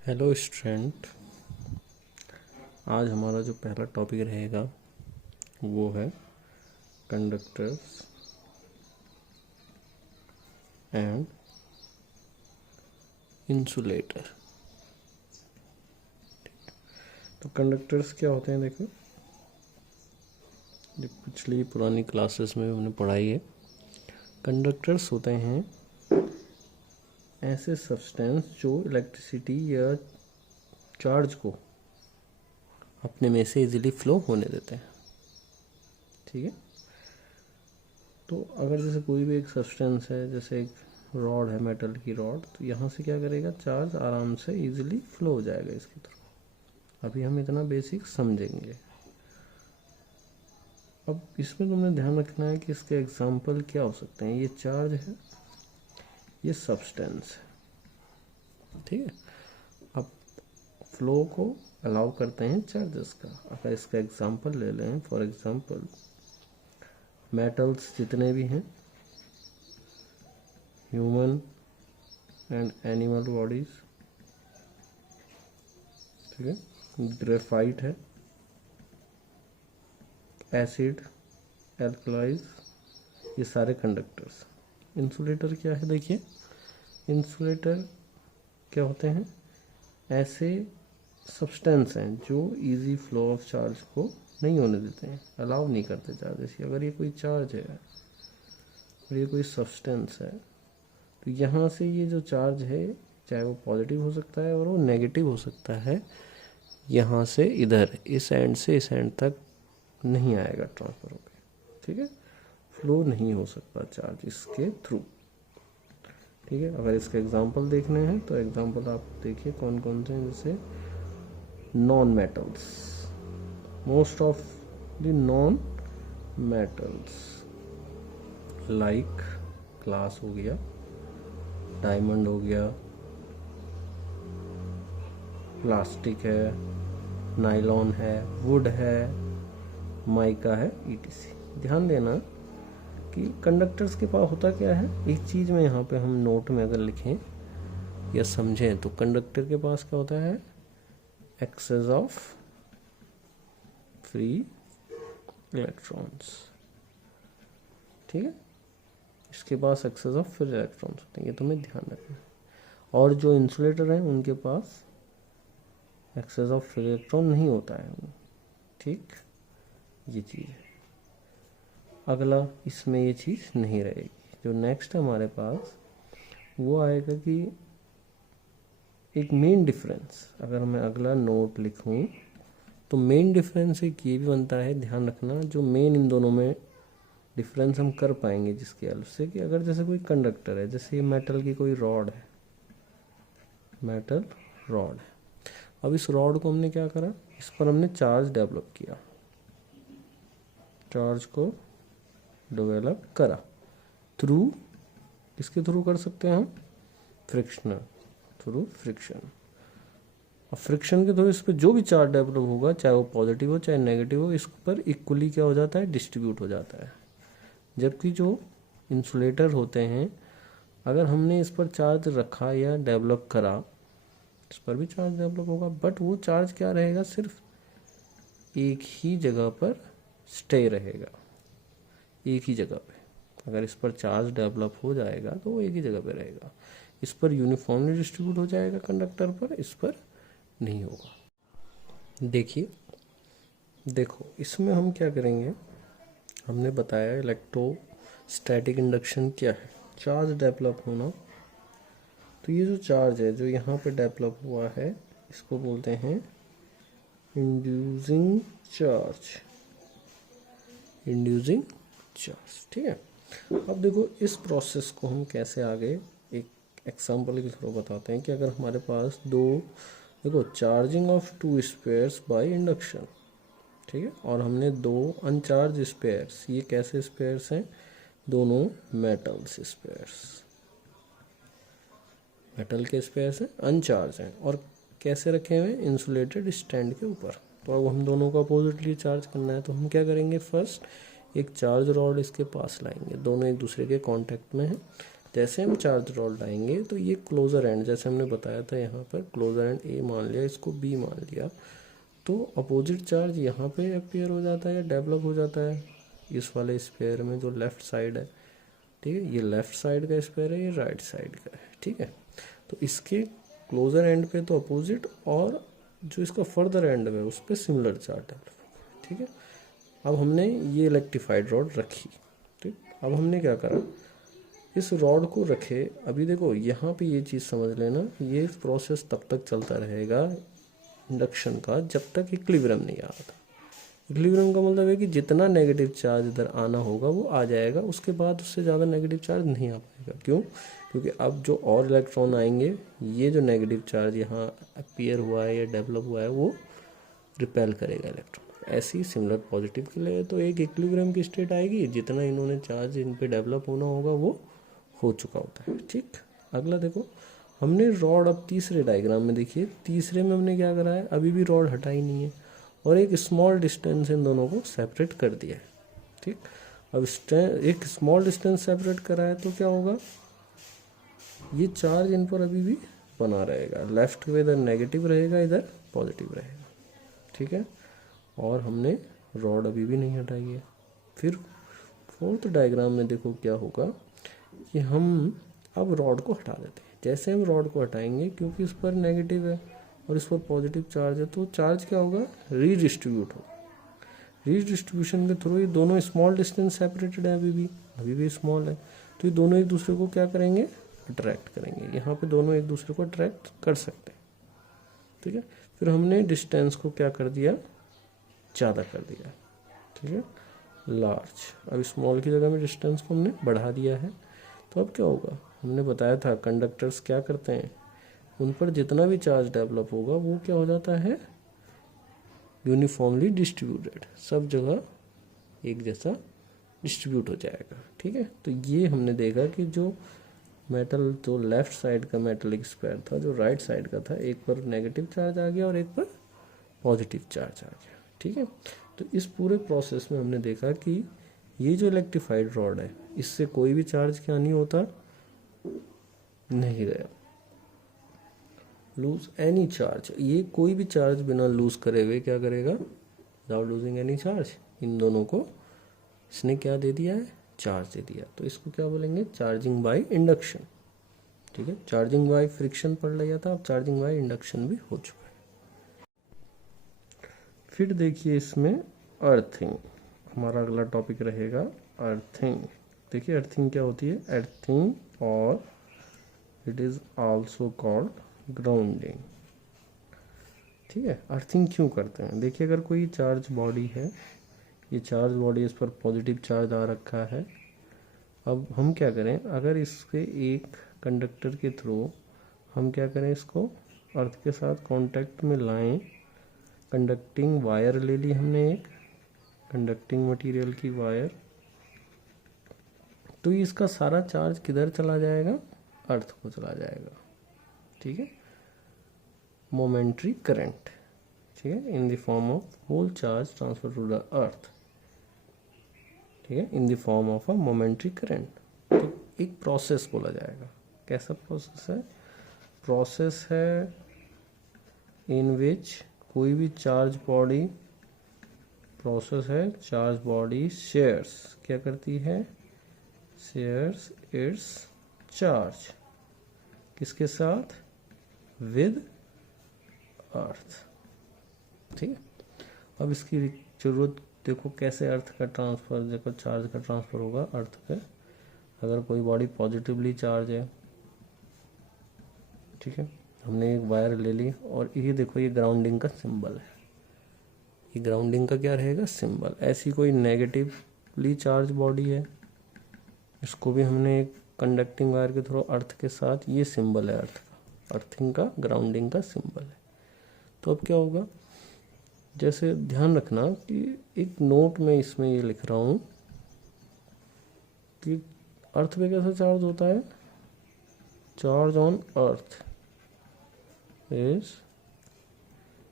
Hello student. आज हमारा जो पहला टॉपिक रहेगा वो है कंडक्टर्स एंड इंसुलेटर। तो कंडक्टर्स क्या होते हैं, देखो जो पिछली पुरानी क्लासेस में हमने पढ़ाई है। कंडक्टर्स होते हैं ऐसे सब्सटेंस जो इलेक्ट्रिसिटी या चार्ज को अपने में से इजीली फ्लो होने देते हैं। ठीक है, तो अगर जैसे कोई भी एक सब्सटेंस है, जैसे एक रॉड है, मेटल की रॉड, तो यहाँ से क्या करेगा, चार्ज आराम से इजीली फ्लो हो जाएगा इसके थ्रू। अभी हम इतना बेसिक समझेंगे। अब इसमें तुमने ध्यान रखना है कि इसके एग्जाम्पल क्या हो सकते हैं। ये चार्ज है, ये सब्सटेंस है, ठीक है। अब फ्लो को अलाउ करते हैं चार्जेस का। अगर इसका एग्जाम्पल ले लें, फॉर एग्जाम्पल मेटल्स जितने भी हैं, ह्यूमन एंड एनिमल बॉडीज, ठीक है, ग्रेफाइट है, एसिड, एल्कलाइज, ये सारे कंडक्टर्स। इंसुलेटर क्या है, देखिए इंसुलेटर क्या होते हैं, ऐसे सब्सटेंस हैं जो इजी फ्लो ऑफ चार्ज को नहीं होने देते हैं, अलाउ नहीं करते चार्जेस। अगर ये कोई चार्ज है और ये कोई सब्सटेंस है, तो यहाँ से ये जो चार्ज है, चाहे वो पॉजिटिव हो सकता है और वो नेगेटिव हो सकता है, यहाँ से इधर इस एंड से इस एंड तक नहीं आएगा ट्रांसफर होकर, ठीक है। फ्लो नहीं हो सकता चार्ज इसके थ्रू, ठीक है। अगर इसके एग्जांपल देखने हैं तो एग्जांपल आप देखिए कौन कौन से हैं। जैसे non metals, most of the non metals like glass हो गया, डायमंड हो गया, प्लास्टिक है, नायलॉन है, वुड है, माइका है, ईटीसी। ध्यान देना कि कंडक्टर्स के पास होता क्या है। एक चीज़ में यहाँ पे हम नोट में अगर लिखें या समझें तो कंडक्टर के पास क्या होता है, एक्सेस ऑफ फ्री इलेक्ट्रॉन्स, ठीक है। इसके पास एक्सेस ऑफ फ्री इलेक्ट्रॉन्स होते हैं, ये तुम्हें ध्यान रखना है। और जो इंसुलेटर हैं उनके पास एक्सेस ऑफ फ्री इलेक्ट्रॉन नहीं होता है, ठीक, ये चीज़ है। अगला इसमें ये चीज़ नहीं रहेगी। जो नेक्स्ट हमारे पास वो आएगा कि एक मेन डिफरेंस, अगर मैं अगला नोट लिखूं तो मेन डिफरेंस एक ये भी बनता है, ध्यान रखना। जो मेन इन दोनों में डिफरेंस हम कर पाएंगे जिसकी हेल्प से, कि अगर जैसे कोई कंडक्टर है, जैसे ये मेटल की कोई रॉड है, मेटल रॉड है। अब इस रॉड को हमने क्या करा, इस पर हमने चार्ज डेवलप किया, चार्ज को डेवलप करा थ्रू, किसके थ्रू कर सकते हैं हम, फ्रिक्शनल, थ्रू फ्रिक्शन। और फ्रिक्शन के थ्रू इस पर जो भी चार्ज डेवलप होगा, चाहे वो पॉजिटिव हो चाहे नेगेटिव हो, इस पर इक्वली क्या हो जाता है, डिस्ट्रीब्यूट हो जाता है। जबकि जो इंसुलेटर होते हैं, अगर हमने इस पर चार्ज रखा या डेवलप करा, इस पर भी चार्ज डेवलप होगा, बट वो चार्ज क्या रहेगा, सिर्फ एक ही जगह पर स्टे रहेगा, एक ही जगह पे। अगर इस पर चार्ज डेवलप हो जाएगा तो वो एक ही जगह पे रहेगा। इस पर यूनिफॉर्मली डिस्ट्रीब्यूट हो जाएगा कंडक्टर पर, इस पर नहीं होगा। देखिए, देखो इसमें हम क्या करेंगे, हमने बताया इलेक्ट्रोस्टैटिक इंडक्शन क्या है, चार्ज डेवलप होना। तो ये जो चार्ज है जो यहाँ पे डेवलप हुआ है, इसको बोलते हैं इंड्यूसिंग चार्ज, इंड्यूसिंग चार्ज, ठीक है। अब देखो इस प्रोसेस को हम कैसे आगे एक एग्जांपल के थ्रू बताते हैं कि अगर हमारे पास दो, देखो charging of two spheres by induction, ठीक है, और हमने दो अनचार्ज स्पेयर्स, ये कैसे स्पेयर्स हैं, दोनों मेटल्स स्पेयर्स, मेटल के स्पेयर्स हैं, अनचार्ज हैं, और कैसे रखे हुए, इंसुलेटेड स्टैंड के ऊपर। तो अब हम दोनों को अपोजिटली चार्ज करना है, तो हम क्या करेंगे, फर्स्ट एक चार्ज रॉड इसके पास लाएंगे, दोनों एक दूसरे के कांटेक्ट में हैं, जैसे हम चार्ज रॉड लाएंगे तो ये क्लोजर एंड, जैसे हमने बताया था यहाँ पर क्लोजर एंड ए मान लिया, इसको बी मान लिया, तो अपोजिट चार्ज यहाँ पे अपीयर हो जाता है या डेवलप हो जाता है इस वाले स्पेयर में जो लेफ्ट साइड है। ठीक है, ये लेफ्ट साइड का स्पेयर है, ये राइट साइड का है। ठीक है, तो इसके क्लोजर एंड पे तो अपोजिट, और जो इसका फर्दर एंड है उस पर सिमिलर चार्ज डेवलप होगा। ठीक है, अब हमने ये इलेक्ट्रीफाइड रॉड रखी। ठीक, अब हमने क्या करा, इस रॉड को रखे। अभी देखो यहाँ पे ये चीज़ समझ लेना, ये प्रोसेस तब तक चलता रहेगा इंडक्शन का जब तक इक्विलिब्रियम नहीं आता। इक्विलिब्रियम का मतलब है कि जितना नेगेटिव चार्ज इधर आना होगा वो आ जाएगा, उसके बाद उससे ज़्यादा नेगेटिव चार्ज नहीं आ पाएगा। क्यों? क्योंकि अब जो और इलेक्ट्रॉन आएंगे, ये जो नेगेटिव चार्ज यहाँ अपीयर हुआ है या डेवलप हुआ है वो रिपेल करेगा इलेक्ट्रॉन। ऐसे ही सिमिलर पॉजिटिव के लिए तो एक इक्विलिब्रियम की स्टेट आएगी, जितना इन्होंने चार्ज इन पे डेवलप होना होगा वो हो चुका होता है। ठीक, अगला देखो, हमने रॉड अब तीसरे डायग्राम में देखिए, तीसरे में हमने क्या करा है, अभी भी रॉड हटा ही नहीं है और एक स्मॉल डिस्टेंस इन दोनों को सेपरेट कर दिया है। ठीक, अब एक स्मॉल डिस्टेंस सेपरेट करा है तो क्या होगा, ये चार्ज इन पर अभी भी बना रहेगा, लेफ्ट में इधर नेगेटिव रहेगा, इधर पॉजिटिव रहेगा। ठीक है, और हमने रॉड अभी भी नहीं हटाई है। फिर फोर्थ डायग्राम में देखो क्या होगा कि हम अब रॉड को हटा देते हैं। जैसे हम रॉड को हटाएंगे, क्योंकि इस पर नेगेटिव है और इस पर पॉजिटिव चार्ज है, तो चार्ज क्या होगा, रीडिस्ट्रीब्यूट होगा। रीडिस्ट्रीब्यूशन के थ्रू ये दोनों स्मॉल डिस्टेंस सेपरेटेड है, अभी भी स्मॉल है, तो ये दोनों एक दूसरे को क्या करेंगे, अट्रैक्ट करेंगे। यहाँ पे दोनों एक दूसरे को अट्रैक्ट कर सकते हैं। ठीक है, फिर हमने डिस्टेंस को क्या कर दिया, ज़्यादा कर दिया। ठीक है, लार्ज। अब स्मॉल की जगह में डिस्टेंस को हमने बढ़ा दिया है। तो अब क्या होगा, हमने बताया था कंडक्टर्स क्या करते हैं, उन पर जितना भी चार्ज डेवलप होगा वो क्या हो जाता है, यूनिफॉर्मली डिस्ट्रीब्यूटेड, सब जगह एक जैसा डिस्ट्रीब्यूट हो जाएगा। ठीक है, तो ये हमने देखा कि जो मेटल, जो लेफ्ट साइड का मेटलिक स्क्वायर था, जो राइट साइड का था, एक पर नेगेटिव चार्ज आ गया और एक पर पॉजिटिव चार्ज आ गया। ठीक है, तो इस पूरे प्रोसेस में हमने देखा कि ये जो इलेक्ट्रीफाइड रॉड है, इससे कोई भी चार्ज क्या नहीं होता, नहीं गया, लूज एनी चार्ज। ये कोई भी चार्ज बिना लूज करे हुए क्या करेगा, विदाउट लूजिंग एनी चार्ज, इन दोनों को इसने क्या दे दिया है, चार्ज दे दिया। तो इसको क्या बोलेंगे, चार्जिंग बाय इंडक्शन। ठीक है, चार्जिंग बाय फ्रिक्शन पढ़ लिया था, अब चार्जिंग बाय इंडक्शन भी हो चुका है। फिर देखिए इसमें अर्थिंग, हमारा अगला टॉपिक रहेगा अर्थिंग। देखिए अर्थिंग क्या होती है, अर्थिंग और it is also called grounding. ठीक है, अर्थिंग क्यों करते हैं, देखिए अगर कोई चार्ज बॉडी है, ये चार्ज बॉडी, इस पर पॉजिटिव चार्ज आ रखा है। अब हम क्या करें, अगर इसके एक कंडक्टर के थ्रू हम क्या करें, इसको अर्थ के साथ कांटेक्ट में लाएं, कंडक्टिंग वायर ले ली हमने, एक कंडक्टिंग मटेरियल की वायर, तो इसका सारा चार्ज किधर चला जाएगा, अर्थ को चला जाएगा। ठीक है, मोमेंट्री करंट। ठीक है, in the form of whole charge transfer to the earth. ठीक है, in the form of a momentary current. तो एक प्रोसेस बोला जाएगा, कैसा प्रोसेस है, प्रोसेस है इन विच कोई भी चार्ज बॉडी, प्रोसेस है चार्ज बॉडी शेयर्स, क्या करती है, शेयर्स इट्स चार्ज, किसके साथ, विद अर्थ। ठीक है, अब इसकी जरूरत देखो कैसे अर्थ का ट्रांसफर, देखो चार्ज का ट्रांसफर होगा अर्थ पे, अगर कोई बॉडी पॉजिटिवली चार्ज है। ठीक है, हमने एक वायर ले ली और ये देखो ये ग्राउंडिंग का सिंबल है, ये ग्राउंडिंग का क्या रहेगा, सिंबल। ऐसी कोई नेगेटिवली चार्ज बॉडी है, इसको भी हमने एक कंडक्टिंग वायर के थ्रू अर्थ के साथ, ये सिंबल है अर्थ का, अर्थिंग का, ग्राउंडिंग का सिंबल है। तो अब क्या होगा, जैसे ध्यान रखना कि एक नोट में इसमें ये लिख रहा हूँ कि अर्थ पे कैसा चार्ज होता है, charge on earth is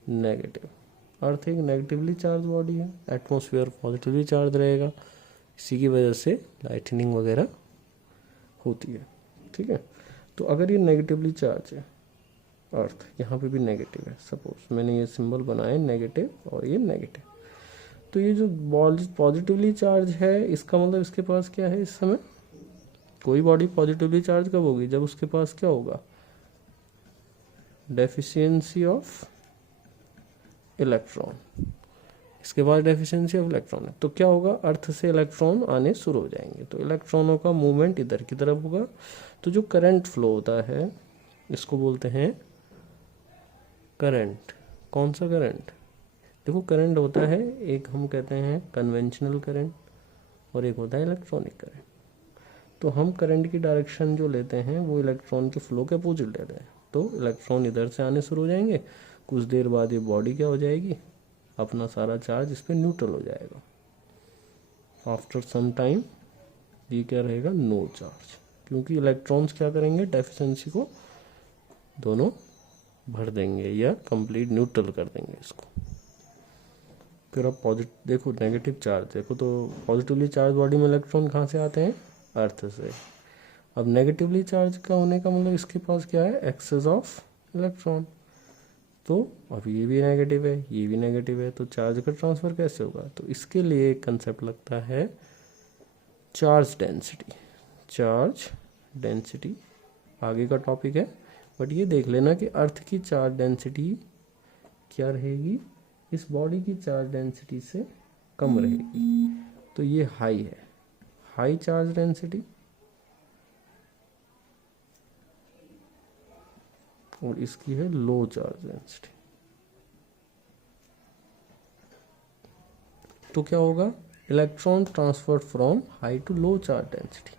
negative. Earth एक नेगेटिवली चार्ज बॉडी है, एटमॉस्फेयर पॉजिटिवली चार्ज रहेगा, इसी की वजह से लाइटनिंग वगैरह होती है। ठीक है। तो अगर ये नेगेटिवली चार्ज है अर्थ, यहाँ पे भी नेगेटिव है, सपोज मैंने ये सिंबल बनाया नेगेटिव और ये नेगेटिव, तो ये जो पॉजिटिवली चार्ज है इसका मतलब इसके पास क्या है इस समय, कोई बॉडी पॉजिटिवली चार्ज कब होगी, जब उसके पास क्या होगा, डेफिशिएंसी ऑफ इलेक्ट्रॉन, इसके बाद डेफिशिएंसी ऑफ इलेक्ट्रॉन है, तो क्या होगा, अर्थ से इलेक्ट्रॉन आने शुरू हो जाएंगे, तो इलेक्ट्रॉनों का मूवमेंट इधर की तरफ होगा। तो जो करंट फ्लो होता है इसको बोलते हैं करंट। कौन सा करंट, देखो करंट होता है, एक हम कहते हैं कन्वेंशनल करंट और एक होता है इलेक्ट्रॉनिक करंट। तो हम करंट की डायरेक्शन जो लेते हैं वो इलेक्ट्रॉन के फ्लो के अपोजिट लेते हैं, तो इलेक्ट्रॉन इधर से आने शुरू हो जाएंगे, कुछ देर बाद ये बॉडी क्या हो जाएगी, अपना सारा चार्ज इस पर न्यूट्रल हो जाएगा। आफ्टर सम टाइम ये क्या रहेगा, नो चार्ज, क्योंकि इलेक्ट्रॉन्स क्या करेंगे, डेफिशिएंसी को दोनों भर देंगे या कंप्लीट न्यूट्रल कर देंगे इसको। फिर अब पॉजिटिव देखो, नेगेटिव चार्ज देखो, तो पॉजिटिवली चार्ज बॉडी में इलेक्ट्रॉन कहाँ से आते हैं, अर्थ से। अब नेगेटिवली चार्ज का होने का मतलब इसके पास क्या है, एक्सेस ऑफ इलेक्ट्रॉन, तो अब ये भी नेगेटिव है, ये भी नेगेटिव है, तो चार्ज का ट्रांसफर कैसे होगा, तो इसके लिए एक कंसेप्ट लगता है चार्ज डेंसिटी। चार्ज डेंसिटी आगे का टॉपिक है, बट ये देख लेना कि अर्थ की चार्ज डेंसिटी क्या रहेगी, इस बॉडी की चार्ज डेंसिटी से कम रहेगी, तो ये हाई है, हाई चार्ज डेंसिटी, और इसकी है लो चार्ज डेंसिटी। तो क्या होगा, electron transferred from high to low charge density.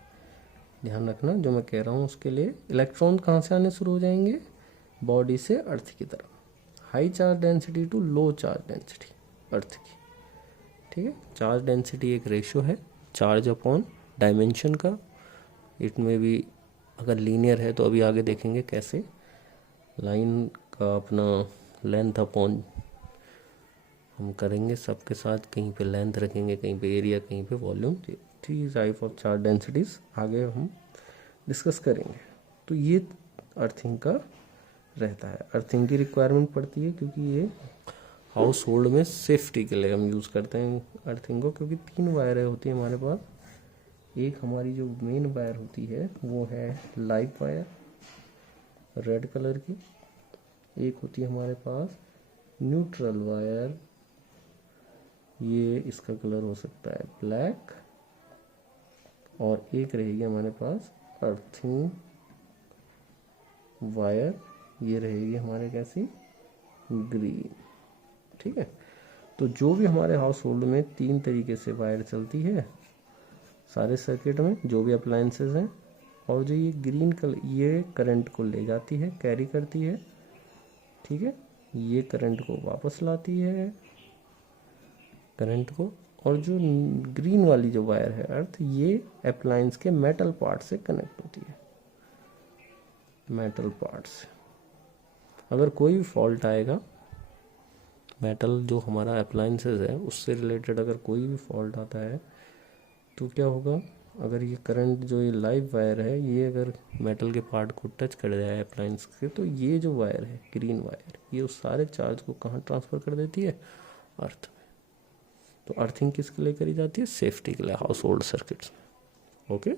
ध्यान रखना जो मैं कह रहा हूँ उसके लिए, इलेक्ट्रॉन कहाँ से आने शुरू हो जाएंगे, बॉडी से अर्थ की तरफ, high charge density to low charge density earth की, ठीक है। चार्ज डेंसिटी एक रेशियो है चार्ज अपॉन डायमेंशन का, इसमें भी अगर लीनियर है तो अभी आगे देखेंगे कैसे, लाइन का अपना लेंथ अपॉन हम करेंगे सबके साथ, कहीं पे लेंथ रखेंगे, कहीं पे एरिया, कहीं पे volume, three type of charge densities आगे हम डिस्कस करेंगे। तो ये अर्थिंग का रहता है, अर्थिंग की रिक्वायरमेंट पड़ती है क्योंकि ये हाउस होल्ड में सेफ्टी के लिए हम यूज़ करते हैं अर्थिंग को, क्योंकि 3 वायरें होती हैं हमारे पास। एक हमारी जो मेन वायर होती है वो है लाइव वायर रेड कलर की, एक होती है हमारे पास न्यूट्रल वायर, ये इसका कलर हो सकता है ब्लैक, और एक रहेगी हमारे पास अर्थिंग वायर, ये रहेगी हमारे कैसी, ग्रीन, ठीक है। तो जो भी हमारे हाउस होल्ड में 3 तरीके से वायर चलती है सारे सर्किट में, जो भी अप्लायंसेस हैं, और जो ये ग्रीन कलर ये करंट को ले जाती है, कैरी करती है, ठीक है, ये करंट को वापस लाती है करंट को, और जो ग्रीन वाली जो वायर है अर्थ, ये अप्लायंस के मेटल पार्ट से कनेक्ट होती है, मेटल पार्ट से। अगर कोई भी फॉल्ट आएगा, मेटल जो हमारा अप्लायंसेस है उससे रिलेटेड अगर कोई भी फॉल्ट आता है तो क्या होगा, अगर ये करंट जो ये लाइव वायर है ये अगर मेटल के पार्ट को टच कर जाए अप्लायंस के, तो ये जो वायर है ग्रीन वायर, ये उस सारे चार्ज को कहाँ ट्रांसफ़र कर देती है, अर्थ में। तो अर्थिंग किसके लिए करी जाती है, सेफ्टी के लिए हाउस होल्ड सर्किट्स में, ओके।